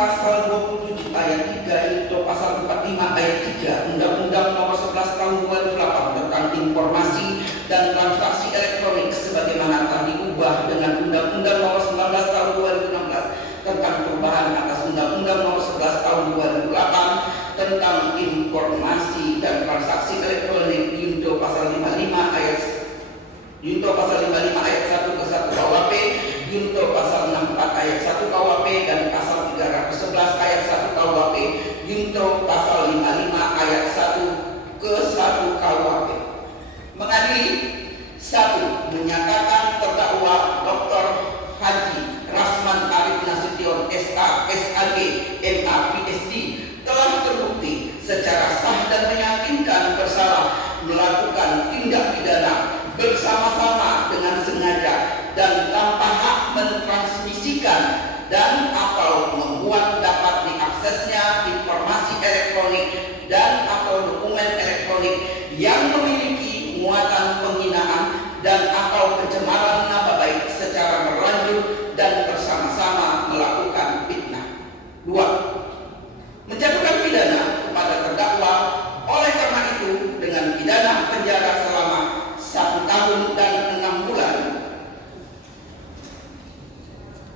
pasal 27 ayat 3 atau pasal 45 ayat 3 Undang-Undang Nomor 11 Tahun 2008 tentang Informasi dan Transaksi Elektronik sebagaimana telah diubah dengan Undang-Undang Nomor 19 Tahun 2016 tentang perubahan atas Undang-Undang Nomor 11 Tahun 2008 tentang Informasi dan Transaksi Elektronik junto pasal 55 ayat 1 ke 1 KUHP, junto pasal 64 ayat 1 KUHP dan pasal 311 ayat 1 KUHP, junto pasal 55 ayat 1 ke 1 KUHP. Mengadili: 1. Menyatakan terdakwa Dr. Haji Rasman Arif Nasution SK, SAG, MA, PhD telah terbukti secara sah dan meyakinkan bersalah melakukan tindak pidana bersama-sama dengan sengaja dan tanpa hak mentransmisikan dan atau membuat dapat diaksesnya informasi elektronik dan atau dokumen elektronik yang memiliki muatan penghinaan dan atau pencemaran nama baik secara berlanjut dan bersama-sama melakukan fitnah. 2. Menjatuhkan pidana kepada terdakwa oleh karena itu dengan pidana penjara selama 1 tahun dan 6 bulan.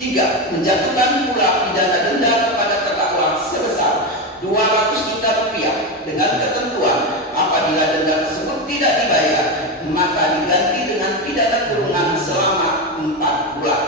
3. Menjatuhkan pula pidana denda kepada terdakwa sebesar 200 juta rupiah dengan ketentuan apabila denda tersebut tidak dibayar maka diganti dengan pidana kurungan selama 4 bulan.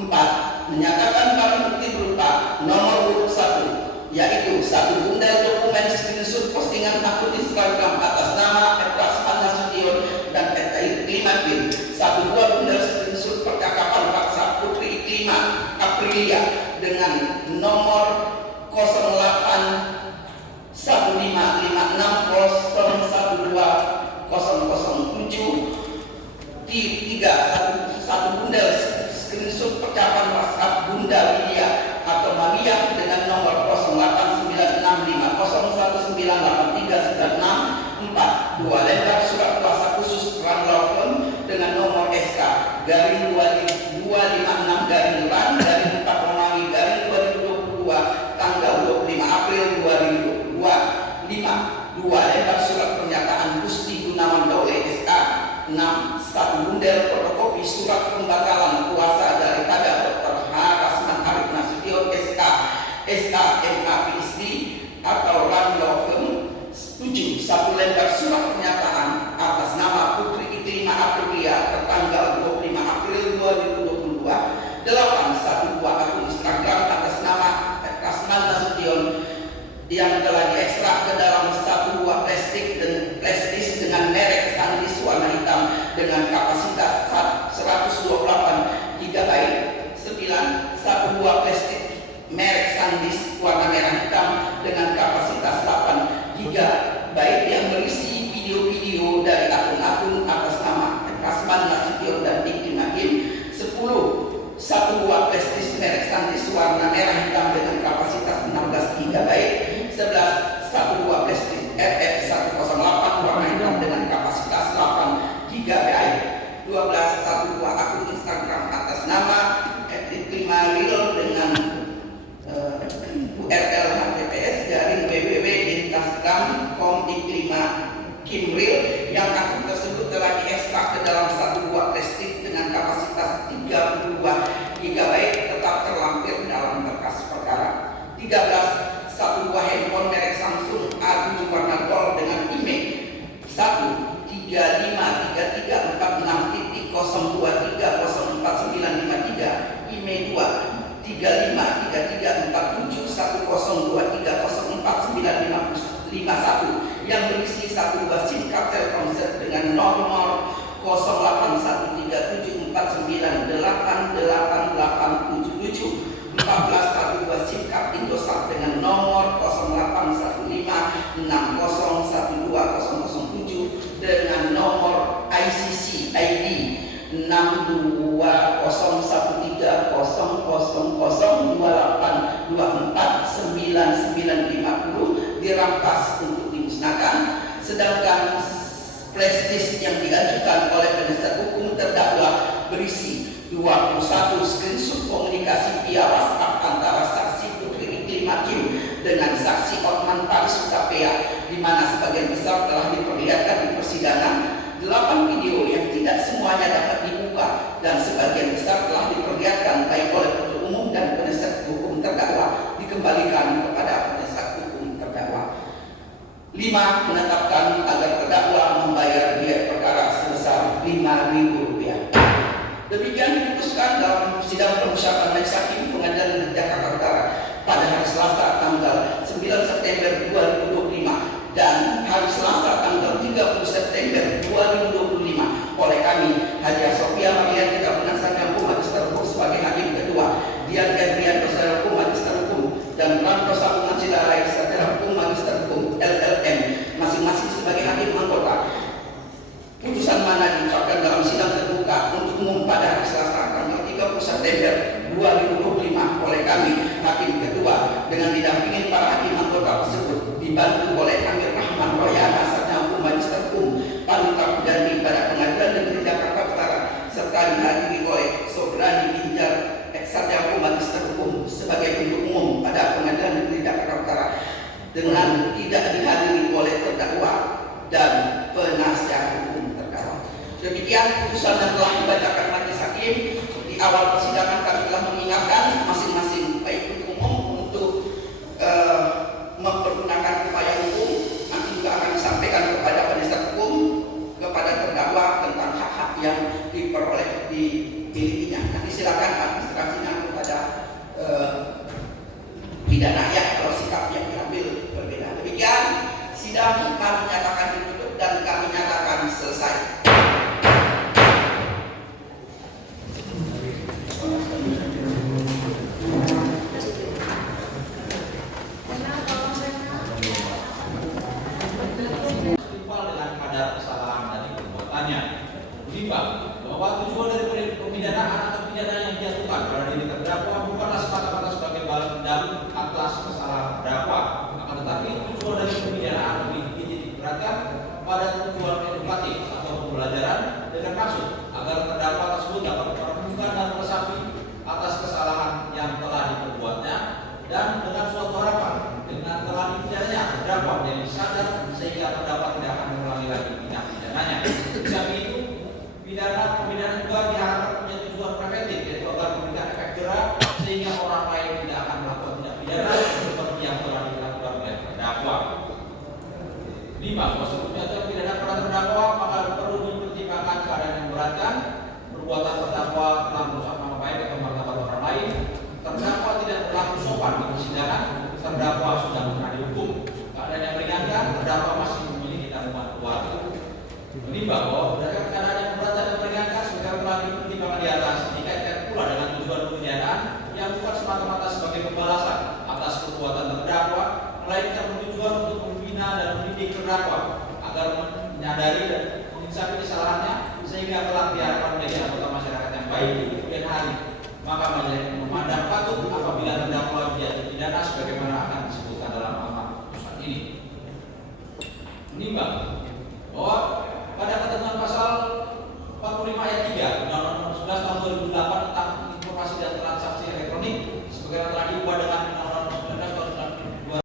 4. Menyatakan barang bukti berupa nomor urut 1 yaitu 1 bundel dokumen screenshot postingan akun Instagram atas nama Rasman Nasution dan Iklima Bin, 1 buah bundel screenshot percakapan WhatsApp Putri Iklima Aprilia dengan nomor 081556012007 di 3 satu bundel screenshot percakapan WhatsApp Bunda Lydia atau Maria dengan nomor 089501983964, 2 lembar surat kuasa khusus Run Law Firm dengan nomor SK garing 256 garing RAN garing 4 Romawi garing 2022 tanggal 25 April 2022. 5. 2 lembar surat pernyataan Gusti Gunawan Daule SK. 6. 1 bundel fotokopi surat pembatalan kuasa daripada Dr. H. Rasman Arif Nasution SK, SK, MA, PhD atau Run Law Firm. 7. 1 lembar surat pernyataan atas nama Putri Iklima Aprilia tertanggal 25 April 2022. 8. 1 buah akun Instagram atas nama Rasman Nasution yang telah diekstrak ke dalam 1 buah plastik dan plastis dengan merek SanDisk warna hitam dengan kapasitas 128 GB. 9. 1 buah plastik merek SanDisk warna merah hitam dengan kapasitas 8 GB yang berisi video-video dari akun-akun atas nama Rasman Nasution dan Iklima Bin. 10. 1 buah plastis merek SanDisk warna merah hitam dengan kapasitas 16 GB. 11. 1 buah plastik RF108 warna hitam dengan kapasitas 8 GB. 12. 1 buah akun Instagram atas nama @iklima real dengan URL https www.instagram.com iklima kimreal yang akun tersebut telah diekstrak ke dalam 1 buah plastik dengan kapasitas 32 GB tetap terlampir dalam berkas perkara. 13. 1 buah handphone merek Samsung A7 warna gold dengan IMEI 1353346.0230493 IMEI 2 3533471023049551 yang berisi 1 buah SIM card Telkomsel dengan nomor 081349888877. 14. 1 buah SIM card Indosat dengan nomor 0815601207 dengan nomor ICC ID 6201300028249950 dirampas untuk dimusnahkan, sedangkan flash yang diajukan oleh penasihat hukum terdakwa berisi 21 screenshot komunikasi via WhatsApp antara saksi Putri Surabaya, di mana sebagian besar telah diperlihatkan di persidangan. 8 video yang tidak semuanya dapat dibuka dan sebagian besar telah diperlihatkan baik oleh penuntut umum dan penasihat hukum terdakwa dikembalikan kepada penasihat hukum terdakwa. 5. Menetapkan agar terdakwa membayar biaya perkara sebesar Rp5.000. Demikian diputuskan dalam sidang permusyawaratan majelis hakim Pengadilan Negeri Jakarta Utara pada hari Selasa tanggal 9 September 2025 dan hari Selasa tanggal 30 September 2025 oleh kami Hajiah Sophia Marlianti Sarjana Hukum Magister Hukum sebagai hakim ketua, Dian Gabriel Sarjana Hukum Magister Hukum, dan Ranto Sambungan Sidarai Sarjana Hukum Magister Hukum LLM masing-masing sebagai hakim anggota. Putusan mana diucapkan dalam sidang terbuka untuk umum pada hari Selasa tanggal 30 September 2025 oleh kami hakim ketua dengan didampingi para hakim anggota tersebut, dibantu oleh Amir Rahman Royana Sarjana Hukum Magister Hukum Panitap Dandi pada Pengadilan Negeri Jakarta Utara, serta dihadiri oleh Sobrani Binjar Sarjana Hukum Magister Hukum sebagai penuntut umum pada Pengadilan Negeri Jakarta Utara, dengan tidak dihadiri oleh terdakwa dan penasihat hukum terdakwa. Demikian putusan yang telah dibacakan majelis hakim. Di awal persidangan kami telah mengingatkan masing-masing baik penuntut umum untuk mempergunakan upaya hukum. Nanti juga akan disampaikan kepada penasihat hukum, kepada terdakwa tentang hak-hak yang diperoleh dimilikinya. Nanti silakan administrasinya kepada pidana ya kalau sikap yang diambil berbeda. Demikian sidang kami nyatakan ditutup dan kami nyatakan selesai. Bahwa tujuan dari pemidanaan atau pidana yang dijatuhkan pada diri terdakwa bukanlah semata-mata sebagai balas dendam atas kesalahan terdakwa, akan tetapi tujuan dari pemidanaan lebih diberatkan pada tujuan edukatif atau pembelajaran dengan maksud agar terdakwa tersebut dapat merenungkan dan meresapi atas kesalahan yang telah diperbuatnya, dan dengan suatu harapan dengan telah dipidananya terdakwa menjadi sadar sehingga terdakwa tidak akan mengulangi lagi tindak pidananya. Demi itu, pembinaan juga diharapkan punya tujuan preventif, yaitu agar memberikan efek jerah sehingga orang lain tidak akan melakukan tindak pidana seperti yang telah dilakukan oleh terdakwa. 5. Bahwa sebelumnya tindak pidana pada terdakwa maka perlu dipertimbangkan keadaan yang memberatkan, perbuatan terdakwa telah merusak nama baik atau martabat orang lain, terdakwa tidak berlaku sopan di persidangan, terdakwa sudah pernah dihukum, keadaan yang meringankan, terdakwa masih memiliki tanggungan keluarga. Menimbang bahwa berdasarkan keadaan yang berat dan meringankan sebagai telah dipertimbangkan di atas, dikaitkan pula dengan tujuan pemidanaan yang bukan semata-mata sebagai pembalasan atas perbuatan terdakwa, melainkan bertujuan untuk membina dan mendidik terdakwa agar menyadari dan menginsafi kesalahannya sehingga kelak diharapkan menjadi anggota masyarakat yang baik di kemudian hari. Maka majelis memandang patut apabila terdakwa dijatuhi pidana sebagaimana akan disebutkan dalam amat putusan ini. Menimbang bahwa